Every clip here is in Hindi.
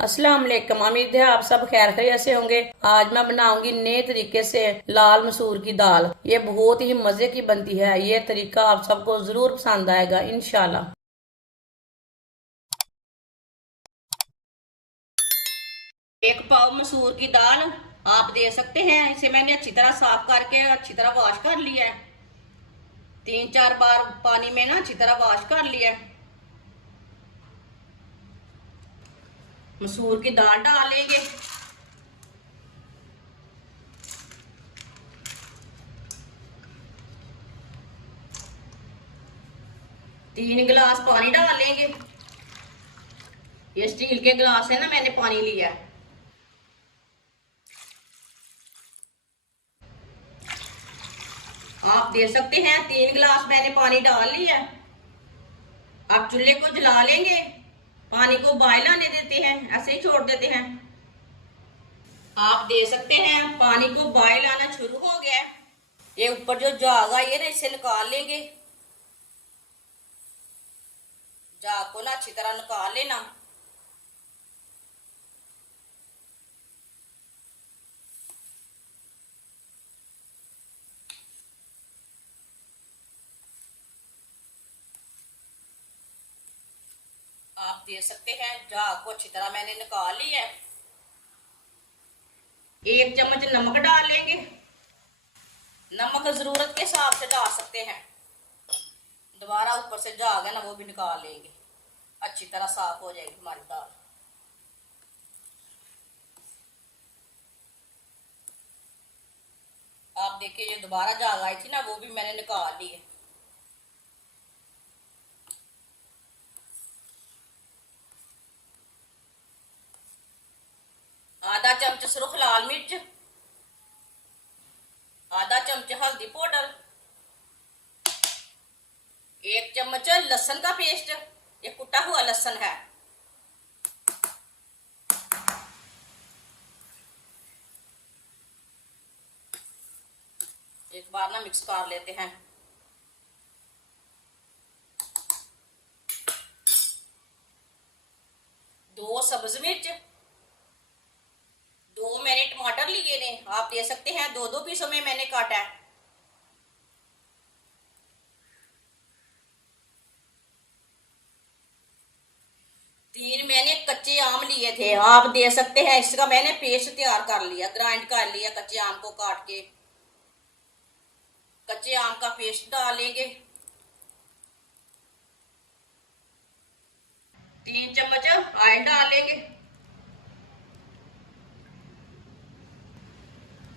अस्सलाम वालेकुम। उम्मीद है आप सब खैर खैरियत से होंगे। आज मैं बनाऊंगी नए तरीके से लाल मसूर की दाल। ये बहुत ही मजे की बनती है। ये तरीका आप सबको जरूर पसंद आएगा इंशाल्लाह। एक पाव मसूर की दाल आप दे सकते हैं। इसे मैंने अच्छी तरह साफ करके अच्छी तरह वॉश कर लिया है। 3-4 बार पानी में ना अच्छी तरह वॉश कर लिया है। मसूर की दाल डालेंगे। 3 गिलास पानी डाल लेंगे। ये स्टील के गिलास से ना मैंने पानी लिया है। आप दे सकते हैं 3 गिलास मैंने पानी डाल लिया है। अब चूल्हे को जला लेंगे। पानी को बॉयल आने देते हैं, ऐसे ही छोड़ देते हैं। आप दे सकते हैं पानी को बॉयल आना शुरू हो गया है। ये ऊपर जो झाग आई है ना, इसे निकाल लेंगे। झाग को ना अच्छी तरह निकाल लेना। आप दे सकते हैं झाग को अच्छी तरह मैंने निकाल लिया है। 1 चम्मच नमक डाल लेंगे। नमक जरूरत के हिसाब से डाल सकते हैं। दोबारा ऊपर से झाग है ना, वो भी निकाल लेंगे। अच्छी तरह साफ हो जाएगी हमारी दाल। आप देखिए, जो दोबारा झाग आई थी ना, वो भी मैंने निकाल ली है। आधा चम्मच सुरख लाल मिर्च, आधा चम्मच हल्दी पाउडर, 1 चम्मच लहसुन का पेस्ट। ये कुटा हुआ लहसुन है। एक बार ना मिक्स कर लेते हैं। दो सब्ज मिर्च, 2 मैंने टमाटर लिए ने। आप दे सकते हैं 2-2 पीसों में मैंने काटा है। 3 मैंने कच्चे आम लिए थे। आप दे सकते हैं। इसका मैंने पेस्ट तैयार कर लिया, ग्राइंड कर लिया। कच्चे आम को काट के कच्चे आम का पेस्ट डालेंगे। 3 चम्मच ऑयल डालेंगे।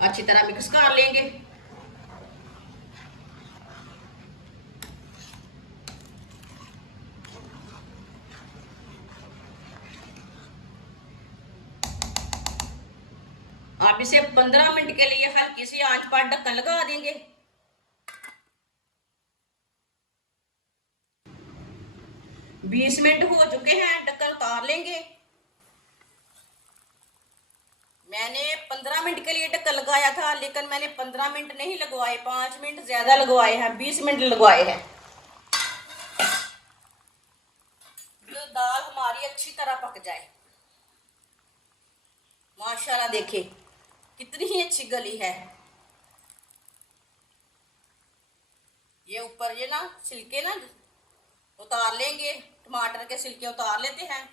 अच्छी तरह मिक्स कर लेंगे। आप इसे 15 मिनट के लिए हल्की सी आंच पर ढक्कन लगा देंगे। 20 मिनट हो चुके हैं, ढक्कन उतार लेंगे। मैंने 15 मिनट के लिए ढक्कन लगाया था, लेकिन मैंने 15 मिनट नहीं लगवाए, 5 मिनट ज्यादा लगवाए हैं, 20 मिनट लगवाए हैं। जो दाल हमारी अच्छी तरह पक जाए। माशाल्लाह देखिए कितनी ही अच्छी गली है। ये ऊपर ये ना छिलके ना उतार लेंगे। टमाटर के छिलके उतार लेते हैं।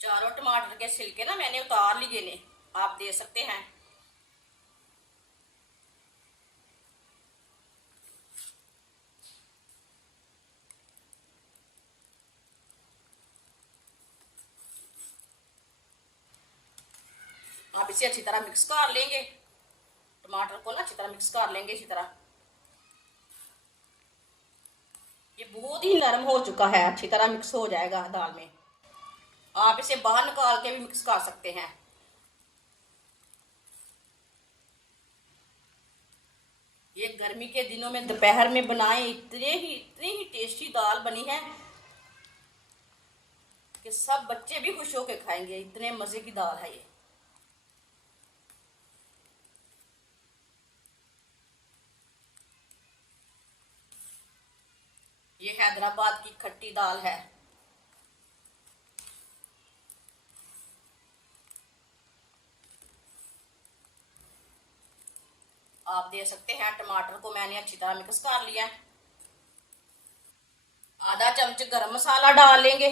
चारों टमाटर के छिलके ना मैंने उतार लिए ने। आप दे सकते हैं। आप इसे अच्छी तरह मिक्स कर लेंगे। टमाटर को ना अच्छी तरह मिक्स कर लेंगे इसी तरह। ये बहुत ही नरम हो चुका है, अच्छी तरह मिक्स हो जाएगा दाल में। आप इसे बाहर निकाल के भी मिक्स कर सकते हैं। ये गर्मी के दिनों में दोपहर में बनाएं, इतनी ही टेस्टी दाल बनी है कि सब बच्चे भी खुश होकर खाएंगे। इतने मजे की दाल है ये। ये हैदराबाद की खट्टी दाल है। आप देख सकते हैं टमाटर को मैंने अच्छी तरह मिक्स कर लिया। आधा चम्मच गरम मसाला डाल लेंगे,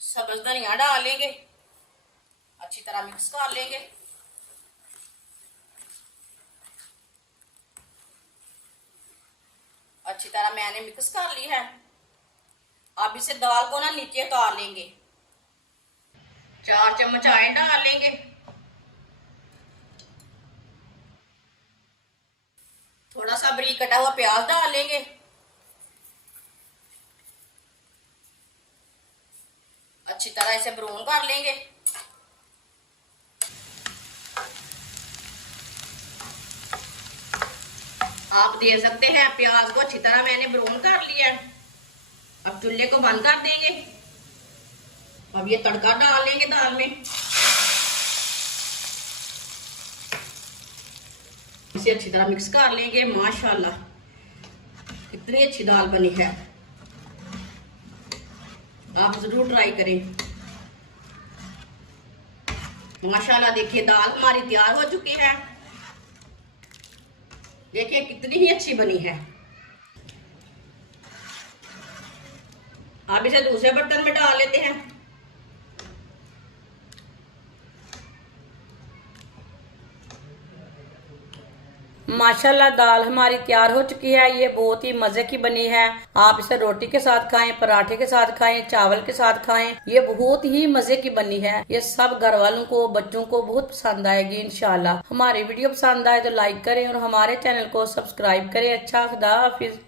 सब्ज धनिया डाल लेंगे, अच्छी तरह मिक्स कर लेंगे। अच्छी तरह मैंने मिक्स कर ली है। अब इसे दाल को ना नीचे उतार लेंगे। 4 चम्मच आयरन डाल लेंगे। थोड़ा सा बारीक कटा हुआ प्याज डाल लेंगे। अच्छी तरह इसे ब्राउन कर लेंगे। आप देख सकते हैं प्याज को अच्छी तरह मैंने ब्राउन कर लिया है। अब चूल्हे को बंद कर देंगे। अब ये तड़का डाल लेंगे दाल में। इसे अच्छी तरह मिक्स कर लेंगे। माशाल्लाह कितनी अच्छी दाल बनी है, आप जरूर ट्राई करें। माशाल्लाह देखिए दाल हमारी तैयार हो चुकी है। देखिए कितनी ही अच्छी बनी है। अब इसे दूसरे बर्तन में डाल लेते हैं। माशाल्लाह दाल हमारी तैयार हो चुकी है। ये बहुत ही मजे की बनी है। आप इसे रोटी के साथ खाएं, पराठे के साथ खाएं, चावल के साथ खाएं। ये बहुत ही मजे की बनी है। ये सब घर वालों को, बच्चों को बहुत पसंद आएगी इंशाल्लाह। हमारी वीडियो पसंद आए तो लाइक करें और हमारे चैनल को सब्सक्राइब करें। अच्छा, खुदा हाफिज।